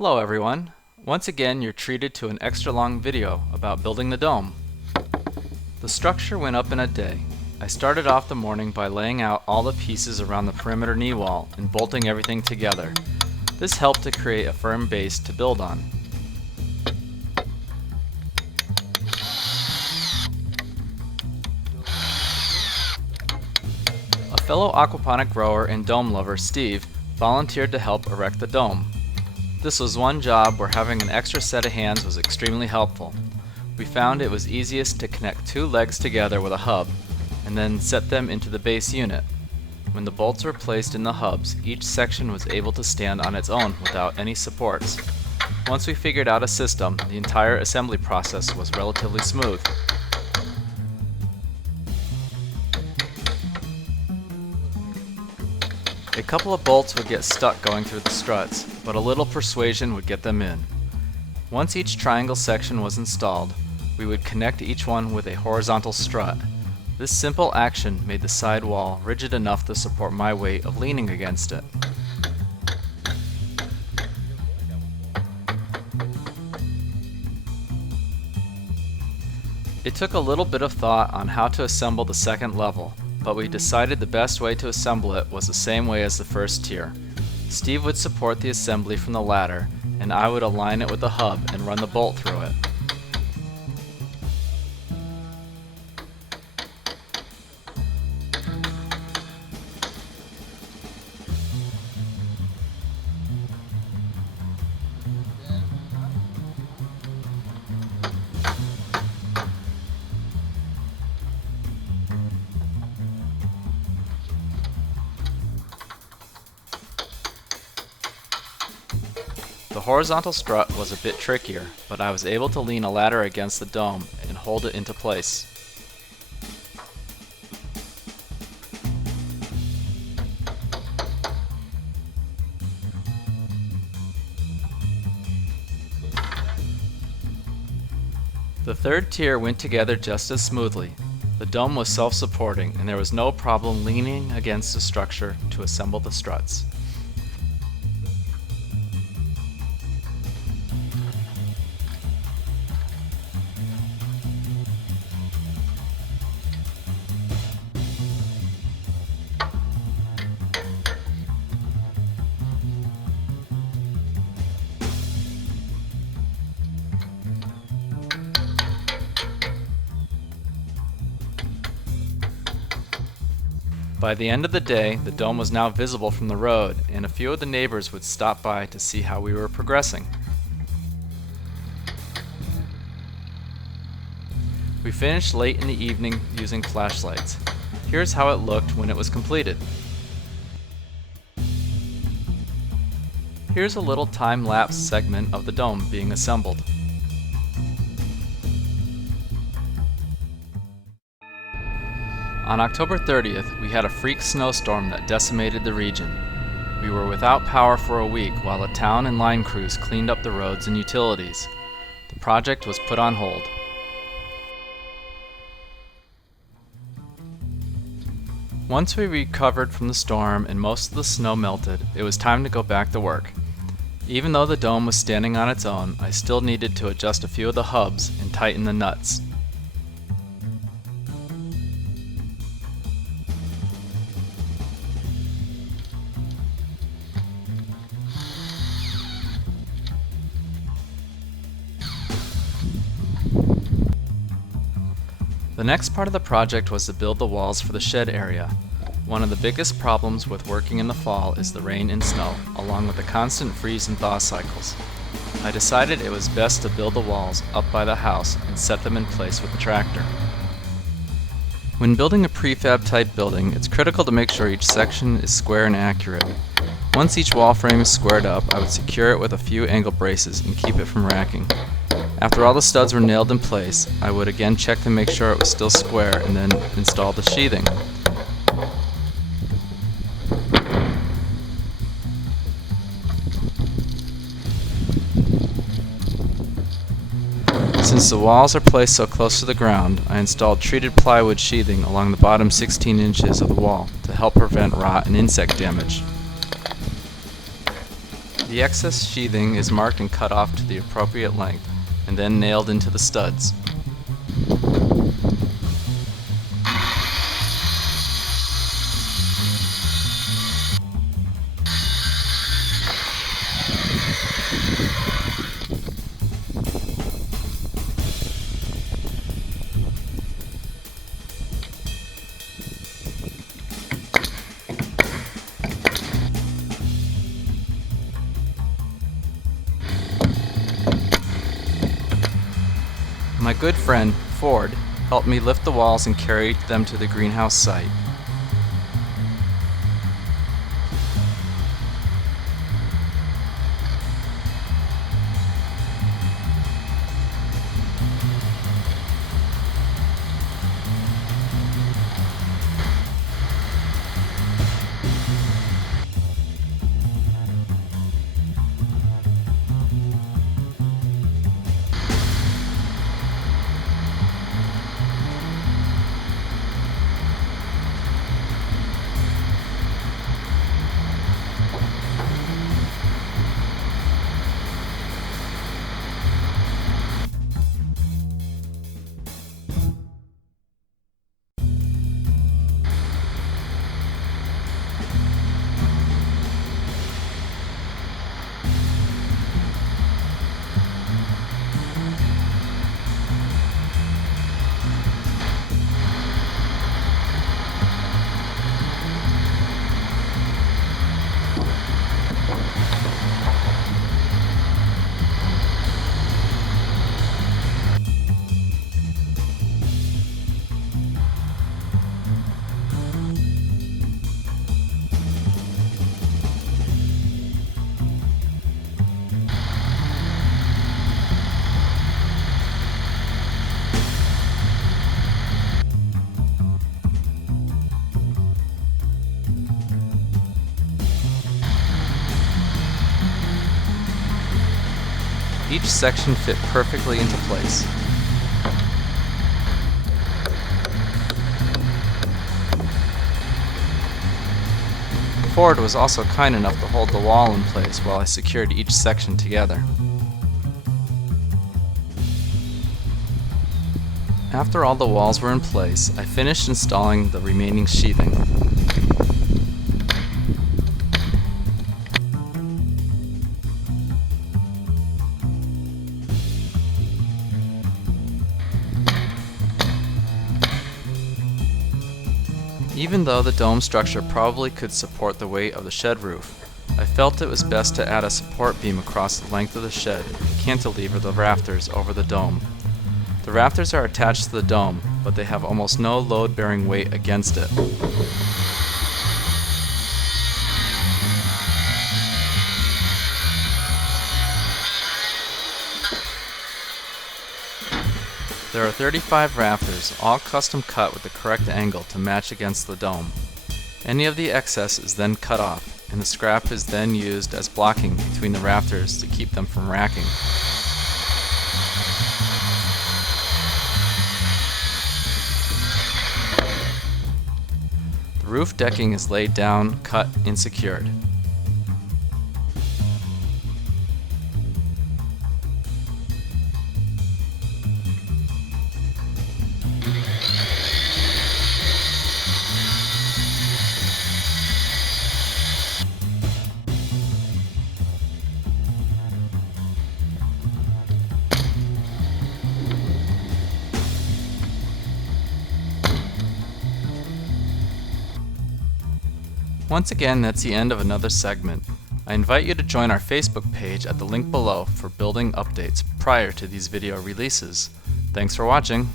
Hello everyone. Once again you're treated to an extra long video about building the dome. The structure went up in a day. I started off the morning by laying out all the pieces around the perimeter knee wall and bolting everything together. This helped to create a firm base to build on. A fellow aquaponic grower and dome lover, Steve, volunteered to help erect the dome. This was one job where having an extra set of hands was extremely helpful. We found it was easiest to connect two legs together with a hub and then set them into the base unit. When the bolts were placed in the hubs, each section was able to stand on its own without any supports. Once we figured out a system, the entire assembly process was relatively smooth. A couple of bolts would get stuck going through the struts, but a little persuasion would get them in. Once each triangle section was installed, we would connect each one with a horizontal strut. This simple action made the side wall rigid enough to support my weight of leaning against it. It took a little bit of thought on how to assemble the second level, but we decided the best way to assemble it was the same way as the first tier. Steve would support the assembly from the ladder, and I would align it with the hub and run the bolt through it. The horizontal strut was a bit trickier, but I was able to lean a ladder against the dome and hold it into place. The third tier went together just as smoothly. The dome was self-supporting and there was no problem leaning against the structure to assemble the struts. By the end of the day, the dome was now visible from the road, and a few of the neighbors would stop by to see how we were progressing. We finished late in the evening using flashlights. Here's how it looked when it was completed. Here's a little time-lapse segment of the dome being assembled. On October 30th, we had a freak snowstorm that decimated the region. We were without power for a week while the town and line crews cleaned up the roads and utilities. The project was put on hold. Once we recovered from the storm and most of the snow melted, it was time to go back to work. Even though the dome was standing on its own, I still needed to adjust a few of the hubs and tighten the nuts. The next part of the project was to build the walls for the shed area. One of the biggest problems with working in the fall is the rain and snow, along with the constant freeze and thaw cycles. I decided it was best to build the walls up by the house and set them in place with the tractor. When building a prefab type building, it's critical to make sure each section is square and accurate. Once each wall frame is squared up, I would secure it with a few angle braces and keep it from racking. After all the studs were nailed in place, I would again check to make sure it was still square and then install the sheathing. Since the walls are placed so close to the ground, I installed treated plywood sheathing along the bottom 16 inches of the wall to help prevent rot and insect damage. The excess sheathing is marked and cut off to the appropriate length, and then nailed into the studs. My good friend, Ford, helped me lift the walls and carry them to the greenhouse site. Each section fit perfectly into place. Ford was also kind enough to hold the wall in place while I secured each section together. After all the walls were in place, I finished installing the remaining sheathing. Even though the dome structure probably could support the weight of the shed roof, I felt it was best to add a support beam across the length of the shed and cantilever the rafters over the dome. The rafters are attached to the dome, but they have almost no load-bearing weight against it. There are 35 rafters, all custom cut with the correct angle to match against the dome. Any of the excess is then cut off, and the scrap is then used as blocking between the rafters to keep them from racking. The roof decking is laid down, cut, and secured. Once again, that's the end of another segment. I invite you to join our Facebook page at the link below for building updates prior to these video releases. Thanks for watching.